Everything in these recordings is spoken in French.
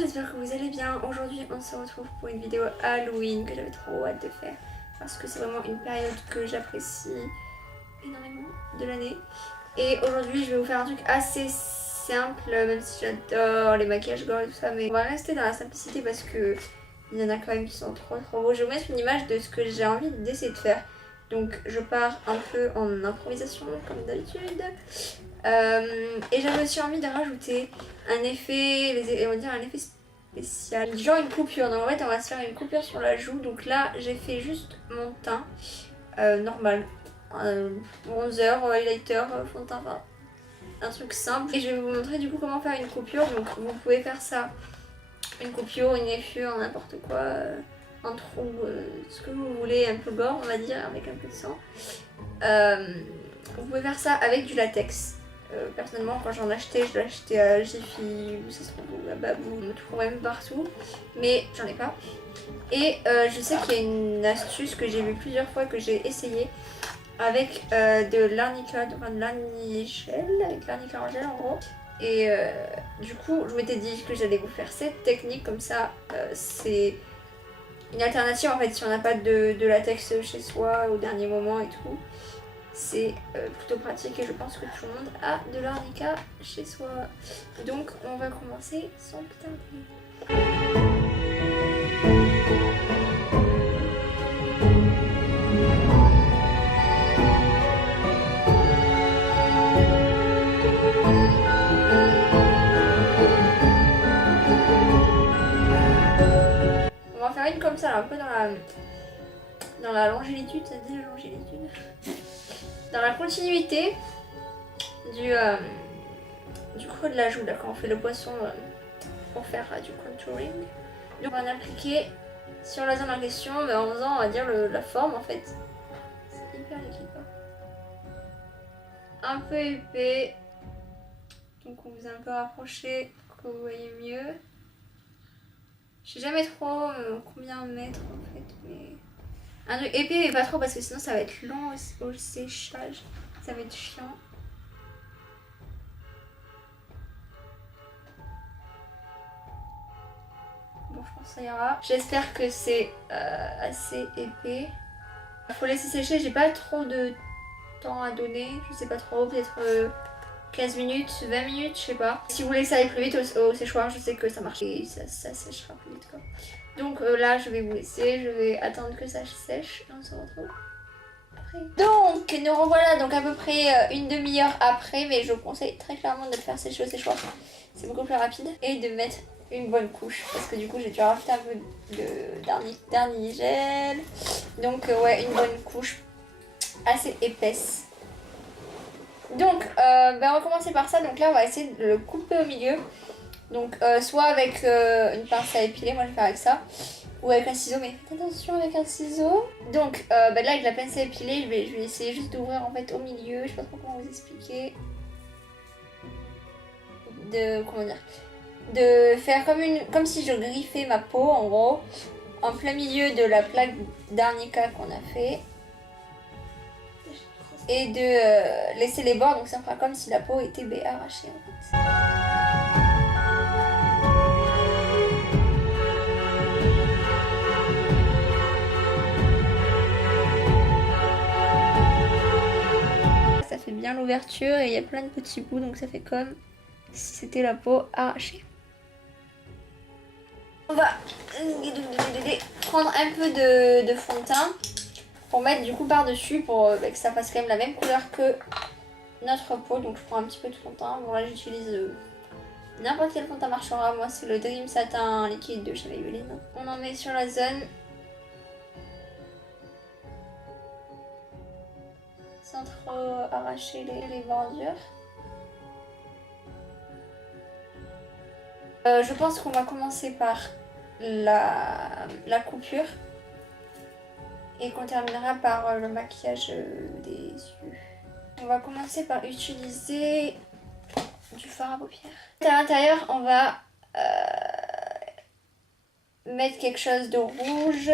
j'espère que vous allez bien. Aujourd'hui on se retrouve pour une vidéo Halloween que j'avais trop hâte de faire parce que c'est vraiment une période que j'apprécie énormément de l'année. Et aujourd'hui je vais vous faire un truc assez simple, même si j'adore les maquillages gore et tout ça, mais on va rester dans la simplicité parce que il y en a quand même qui sont trop beaux. Je vais vous mettre une image de ce que j'ai envie d'essayer de faire. Donc je pars un peu en improvisation comme d'habitude. Et j'avais aussi envie de rajouter un effet, on va dire un effet spécial, genre une coupure. Donc en fait on va se faire une coupure sur la joue. Donc là j'ai fait juste mon teint normal, bronzer, highlighter, fond de teint, enfin un truc simple. Et je vais vous montrer du coup comment faire une coupure. Donc vous pouvez faire ça, une coupure, une effure, n'importe quoi, un trou, ce que vous voulez, un peu gore on va dire, avec un peu de sang. Vous pouvez faire ça avec du latex. Personnellement quand j'en achetais, je l'achetais à Jiffy, ça se trouve à Babou, on me trouve même partout, mais j'en ai pas. Et je sais qu'il y a une astuce que j'ai vue plusieurs fois, que j'ai essayé avec de l'arnica, enfin de l'arnigel, avec l'arnica en gel en gros. Et du coup je m'étais dit que j'allais vous faire cette technique, comme ça c'est une alternative en fait si on n'a pas de latex chez soi au dernier moment et tout. C'est plutôt pratique et je pense que tout le monde a de l'arnica chez soi. Donc on va commencer sans plus tarder. On va faire une comme ça, un peu dans la longilitude, ça dit la longilitude, dans la continuité du creux de la joue, là, quand on fait le poisson pour faire du contouring. Donc on va en appliquer sur la zone en question, mais en faisant, on va dire, la forme en fait. C'est hyper liquide, hein. Un peu épais, donc on vous a un peu rapproché pour que vous voyez mieux. Je sais jamais trop combien mettre en fait, mais un truc épais mais pas trop parce que sinon ça va être long au séchage, ça va être chiant. Bon, je pense que ça ira. J'espère que c'est assez épais. Il faut laisser sécher, j'ai pas trop de temps à donner, je sais pas trop, peut-être 15 minutes, 20 minutes, je sais pas. Si vous voulez que ça aille plus vite au séchoir, je sais que ça marche et ça séchera plus vite quoi. Donc là je vais vous laisser, je vais attendre que ça sèche et on se retrouve après. Donc nous revoilà donc à peu près une demi-heure après, mais je vous conseille très clairement de le faire sécher au séchoir, c'est beaucoup plus rapide, et de mettre une bonne couche parce que du coup j'ai dû rajouter un peu de d'arnigel. Donc ouais, une bonne couche assez épaisse. Donc on va commencer par ça. Donc là on va essayer de le couper au milieu. Donc soit avec une pince à épiler, moi je vais faire avec ça, ou avec un ciseau, mais faites attention avec un ciseau. Donc là avec la pince à épiler, je vais essayer juste d'ouvrir en fait au milieu, je sais pas trop comment vous expliquer. Comment dire, de faire comme si je griffais ma peau en gros, en plein milieu de la plaque d'arnica qu'on a fait. Et de laisser les bords, donc ça fera comme si la peau était arrachée en fait. Ça fait bien l'ouverture et il y a plein de petits bouts, donc ça fait comme si c'était la peau arrachée. On va prendre un peu de fond de teint pour mettre du coup par dessus pour que ça fasse quand même la même couleur que notre peau. Donc je prends un petit peu de fond de teint. Bon là j'utilise n'importe quel fond de teint marchera. Moi c'est le Dream Satin liquide de chez Maybelline. On en met sur la zone sans trop arracher les bordures. Je pense qu'on va commencer par la coupure et qu'on terminera par le maquillage des yeux. On va commencer par utiliser du fard à paupières. À l'intérieur, on va mettre quelque chose de rouge.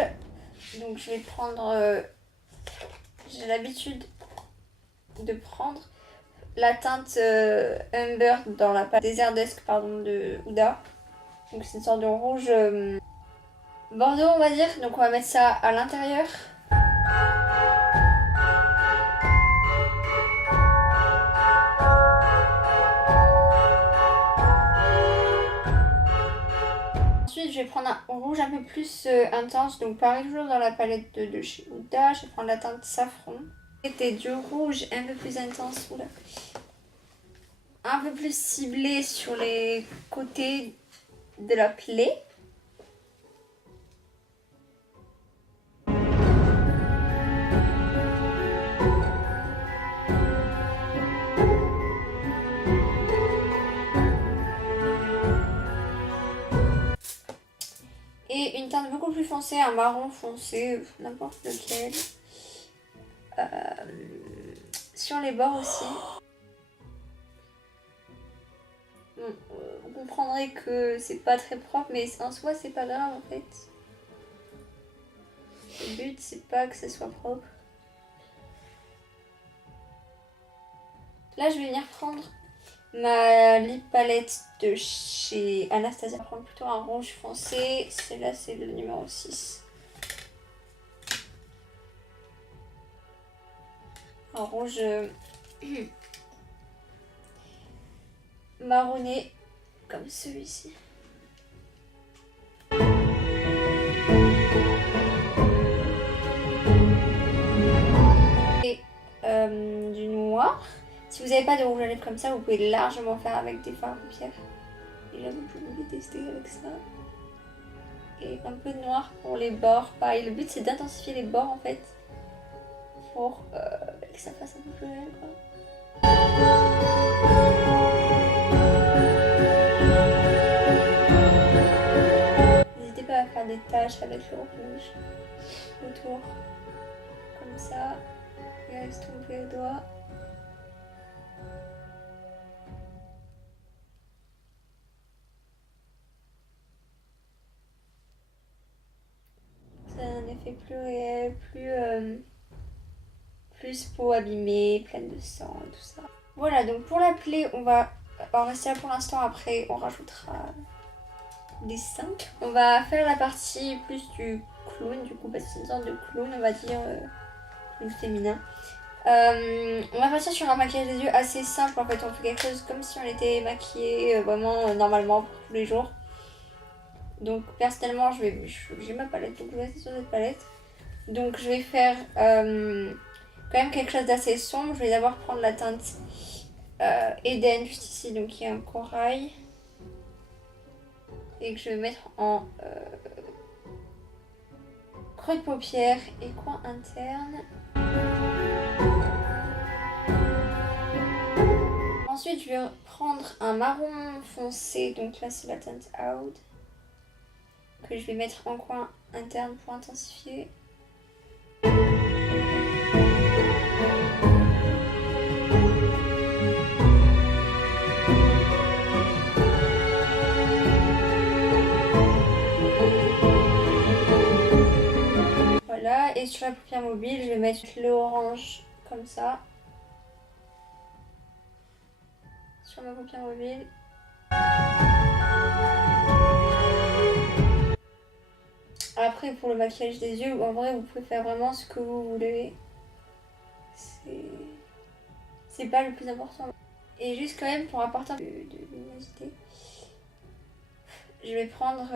Donc je vais prendre, j'ai l'habitude de prendre la teinte Umber dans la palette Desert Dusk pardon, de Huda. Donc c'est une sorte de rouge bordeaux on va dire. Donc on va mettre ça à l'intérieur. Ensuite je vais prendre un rouge un peu plus intense. Donc pareil toujours dans la palette de chez Huda. Je vais prendre la teinte safran. C'était du rouge un peu plus intense. Oula. Un peu plus ciblé sur les côtés de la plaie. Et une teinte beaucoup plus foncée, un marron foncé, n'importe lequel. Sur les bords aussi. Bon, vous comprendrez que c'est pas très propre, mais en soi c'est pas grave en fait. Le but c'est pas que ça soit propre. Là je vais venir prendre ma lip palette de chez Anastasia. Je vais prendre plutôt un rouge foncé. Celle-là c'est le numéro 6. Un rouge marronné comme celui-ci. Et du noir. Si vous n'avez pas de rouge à lèvres comme ça, vous pouvez largement faire avec des fards à paupières. Et là, vous pouvez tester avec ça. Et un peu de noir pour les bords. Pareil, le but c'est d'intensifier les bords en fait. Pour que ça fasse un peu plus réel quoi. N'hésitez pas à faire des taches avec le rouge autour. Comme ça. Et à estomper les doigts. Ça a un effet plus réel, plus peau abîmée, pleine de sang et tout ça. Voilà, donc pour la plaie, on va en rester là pour l'instant. Après, on rajoutera des 5. On va faire la partie plus du clown, du coup, parce que c'est une sorte de clown, on va dire, clown féminin. On va partir sur un maquillage des yeux assez simple. En fait, on fait quelque chose comme si on était maquillé vraiment normalement pour tous les jours. Donc, personnellement, j'ai ma palette, donc je vais rester sur cette palette. Donc, je vais faire quand même quelque chose d'assez sombre. Je vais d'abord prendre la teinte Eden juste ici, donc qui est un corail. Et que je vais mettre en creux de paupière et coin interne. Ensuite, je vais prendre un marron foncé, donc là c'est la teinte Out, que je vais mettre en coin interne pour intensifier. Voilà, et sur la paupière mobile, je vais mettre le orange comme ça. Sur ma paupière mobile. Après, pour le maquillage des yeux, en vrai, vous pouvez faire vraiment ce que vous voulez. C'est pas le plus important. Et juste quand même, pour apporter un peu de luminosité, je vais prendre...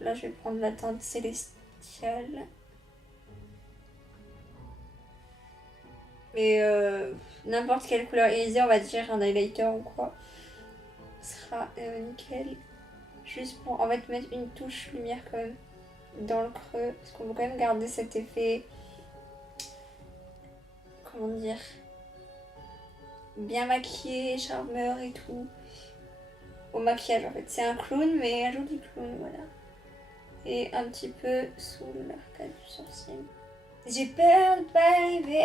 là, je vais prendre la teinte célestiale. Mais n'importe quelle couleur irisée, on va dire un highlighter ou quoi, sera nickel. Juste pour en fait mettre une touche lumière quand même dans le creux, parce qu'on veut quand même garder cet effet, comment dire, bien maquillé, charmeur et tout, au maquillage en fait. C'est un clown, mais un joli clown, voilà. Et un petit peu sous l'arcade du sourcil. J'ai peur de pas arriver.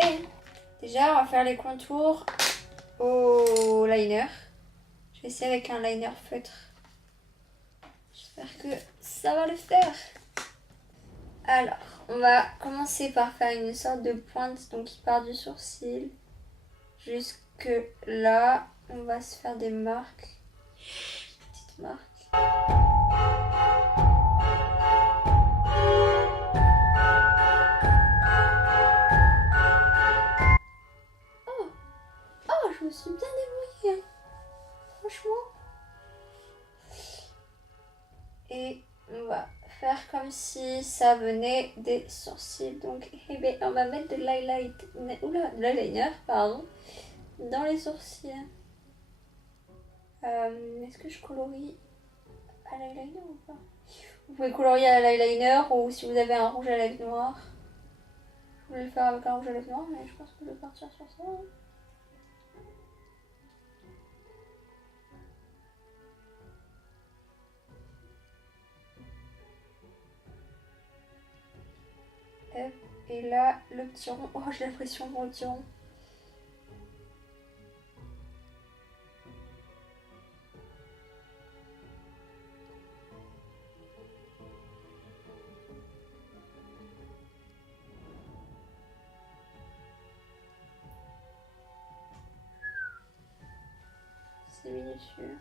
Déjà, on va faire les contours au liner. Je vais essayer avec un liner feutre. J'espère que ça va le faire. Alors, on va commencer par faire une sorte de pointe donc qui part du sourcil jusque là. On va se faire des marques, petites marques. Oh, oh, je me suis bien débrouillée, franchement. Et on va faire comme si ça venait des sourcils. Donc, eh ben, on va mettre de l'eyeliner, pardon, dans les sourcils. Est-ce que je colorie à l'eyeliner ou pas? Vous pouvez colorier à l'eyeliner ou si vous avez un rouge à lèvres noir. Je voulais le faire avec un rouge à lèvres noir, mais je pense que je vais partir sur ça. Hop, et là, le petit rond. Oh, j'ai l'impression pour le petit rond. C'est minutieux.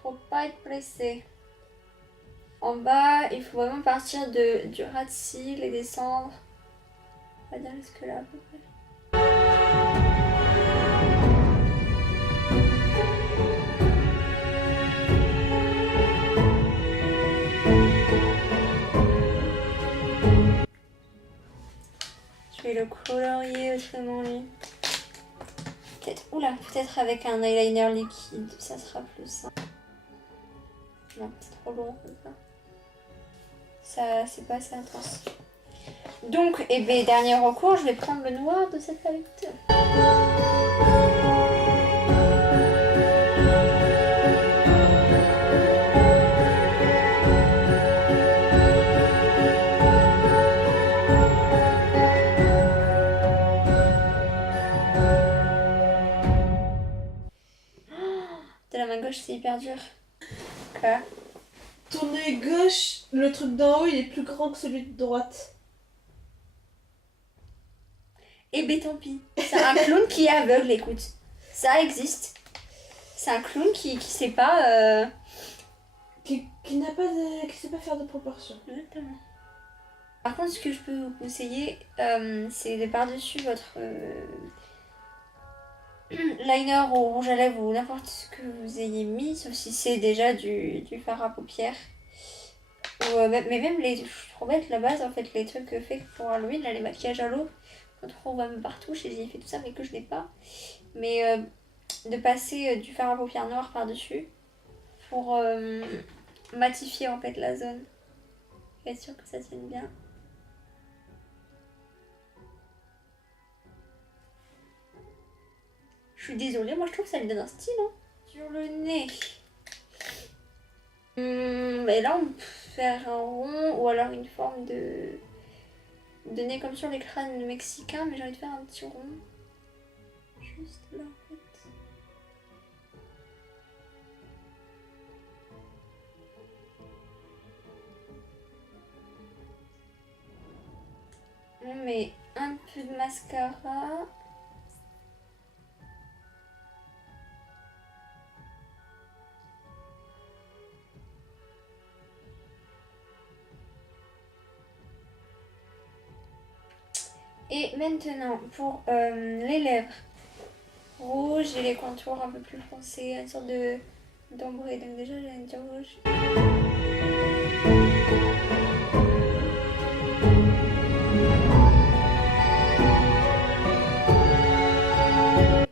Faut pas être pressé. En bas, il faut vraiment partir du ras de cils et descendre. On va dire jusque là à peu près. Je vais le colorier autrement lui. Peut-être avec un eyeliner liquide, ça sera plus simple. Non, c'est trop lourd comme ça. Ça, c'est pas assez intense. Donc, et bien, dernier recours, je vais prendre le noir de cette palette. De la main gauche, c'est hyper dur. Quoi? Ton œil gauche, le truc d'en haut, il est plus grand que celui de droite. Eh ben tant pis. C'est un clown qui est aveugle, écoute. Ça existe. C'est un clown qui sait pas... Qui n'a pas de... qui sait pas faire de proportion. Exactement. Par contre, ce que je peux vous conseiller, c'est de par-dessus votre liner ou rouge à lèvres ou n'importe ce que vous ayez mis, sauf si c'est déjà du fard à paupières. Ou, mais même les... Je trouve bête la base, en fait, les trucs faits pour Halloween, là, les maquillages à l'eau, qu'on trouve un peu partout, chez Jennifer, tout ça, mais que je n'ai pas. Mais de passer du fard à paupières noir par-dessus pour matifier en fait la zone. Et être sûr que ça tienne bien. Je suis désolée, moi je trouve que ça lui donne un style. Hein. Sur le nez. Et là on peut faire un rond ou alors une forme de nez comme sur les crânes mexicains, mais j'ai envie de faire un petit rond. Juste là en fait. On met un peu de mascara. Et maintenant, pour les lèvres rouges et les contours un peu plus foncés, une sorte de d'ombré. Donc déjà, j'ai une teinte rouge.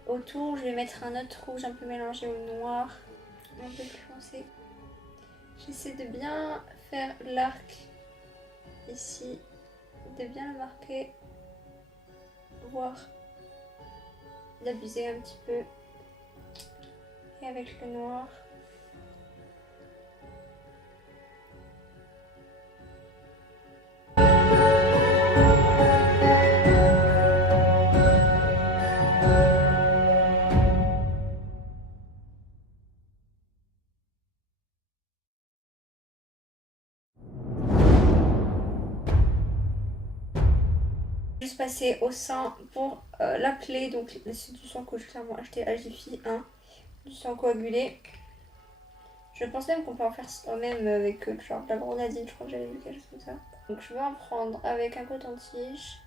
Autour, je vais mettre un autre rouge un peu mélangé au noir, un peu plus foncé. J'essaie de bien faire l'arc ici, de bien le marquer, voire d'abuser un petit peu. Et avec le noir. Juste passer au sein pour l'appeler, donc c'est du sang que j'ai clairement acheté à Jiffy 1, du sang coagulé. Je pense même qu'on peut en faire soi-même avec genre de la grenadine, je crois que j'avais vu quelque chose comme ça. Donc je vais en prendre avec un coton-tige.